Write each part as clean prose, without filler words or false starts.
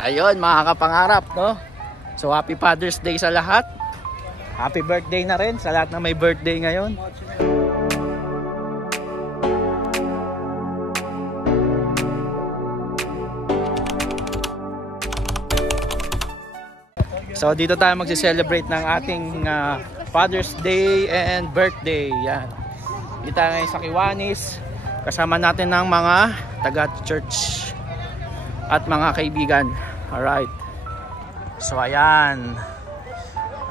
Ayun mga kapangarap, no? So happy Father's Day sa lahat. Happy birthday na rin sa lahat na may birthday ngayon. So dito tayo magse-celebrate ng ating Father's Day and birthday. Yan. Dito tayo ngayon sa Kiwanis. Kasama natin ng mga taga-church at mga kaibigan. Alright. So ayan.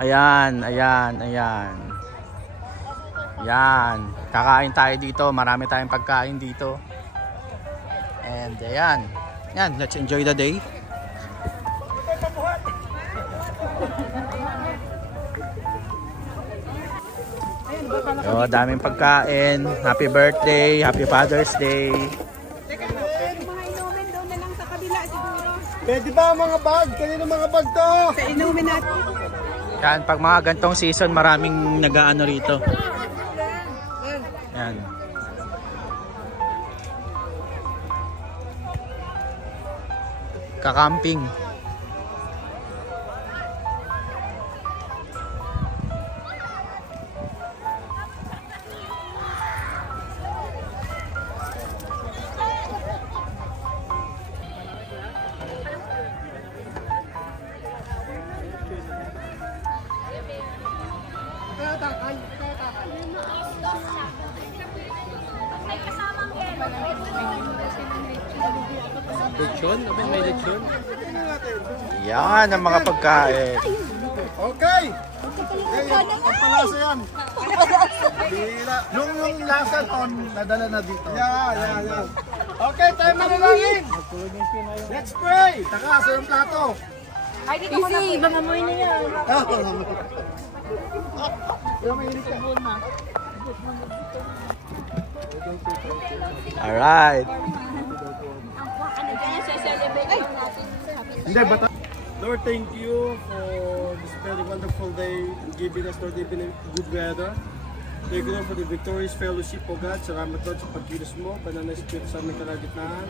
Ayan. Kakain tayo dito. Marami tayong pagkain dito. And ayan. Yan. Let's enjoy the day. So, daming pagkain. Happy birthday. Happy Father's Day. Pwede ba mga bag? Kanino mga bag to? Sa inumin natin. Yan, pag mga gantong season, maraming nag-aano rito. Yan. Kakamping. Lechon? May lechon? Yan ang mga pagkain. Okay! Pagpalasa yan. Yung lasa ton, nadala na dito. Yan. Okay, tayo manalangin. Let's pray. Taka, sa yung plato. Easy, bangamoy na yan. Alright. Lord, thank you for this very wonderful day and giving us, Lord, even good weather. Thank you, Lord, for the victorious fellowship, O God. Salamat, Lord, sa pagkilos mo, Banal na Espiritu sa aming kalagitnaan.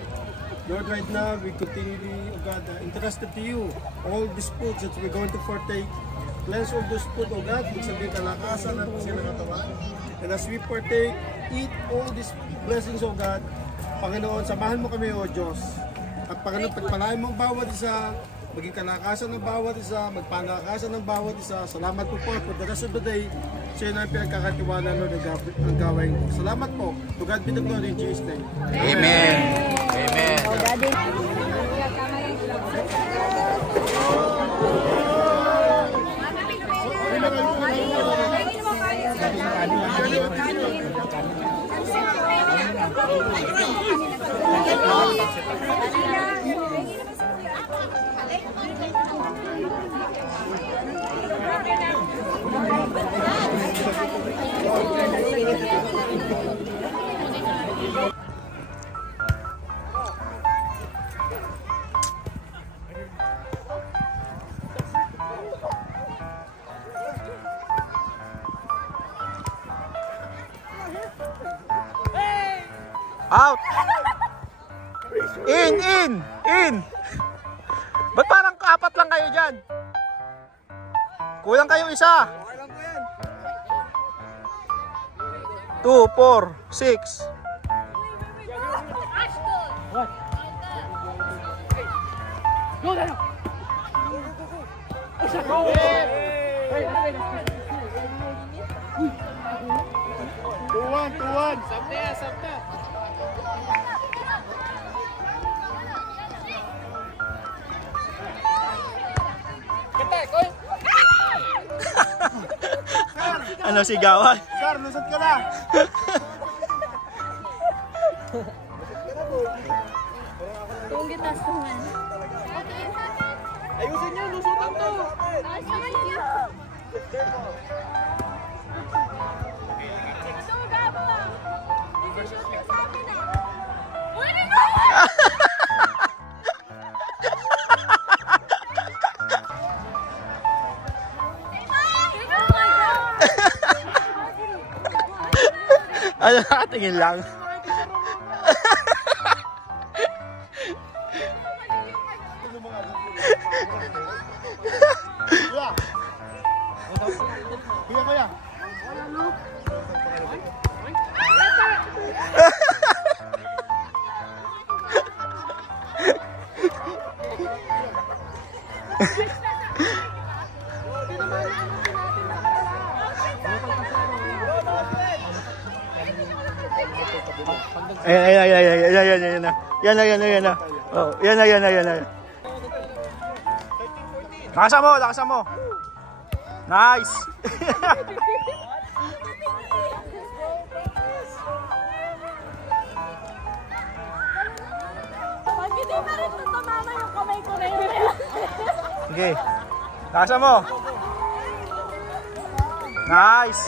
Lord, right now, we continually, O God, interested to you. All these foods that we're going to partake, cleanse all those food, O God, kung sabihin kalakasan at sinakatawan. And as we partake, eat all these blessings, O God, Panginoon, samahan mo kami, O Diyos. At Panginoon, pagpalain mo ang bawat isa, maging kalakasan ng bawat isa, magpanakasan ng bawat isa. Salamat po for the rest of the day. Siya na pinagkakatiwala, Lord, ang gawin. Salamat po. To God be the glory in Jesus' name. Amen. Amen. Out! In! Ba't parang apat lang kayo dyan? Kulang kayo isa. 2, 4, 6. Go! 2-1. Sabta. Ano sigawan? Sir, lusot ka na. Tunggu tas tungan. Ayusin niyo, lusutan to. Ano, tingin lang. Ayan na. Yan na. Oh, yan na. Lakasan mo. Nice. Pag hindi pa rin tumama yung kamay ko na yun. Okay. Lakasan mo. Nice.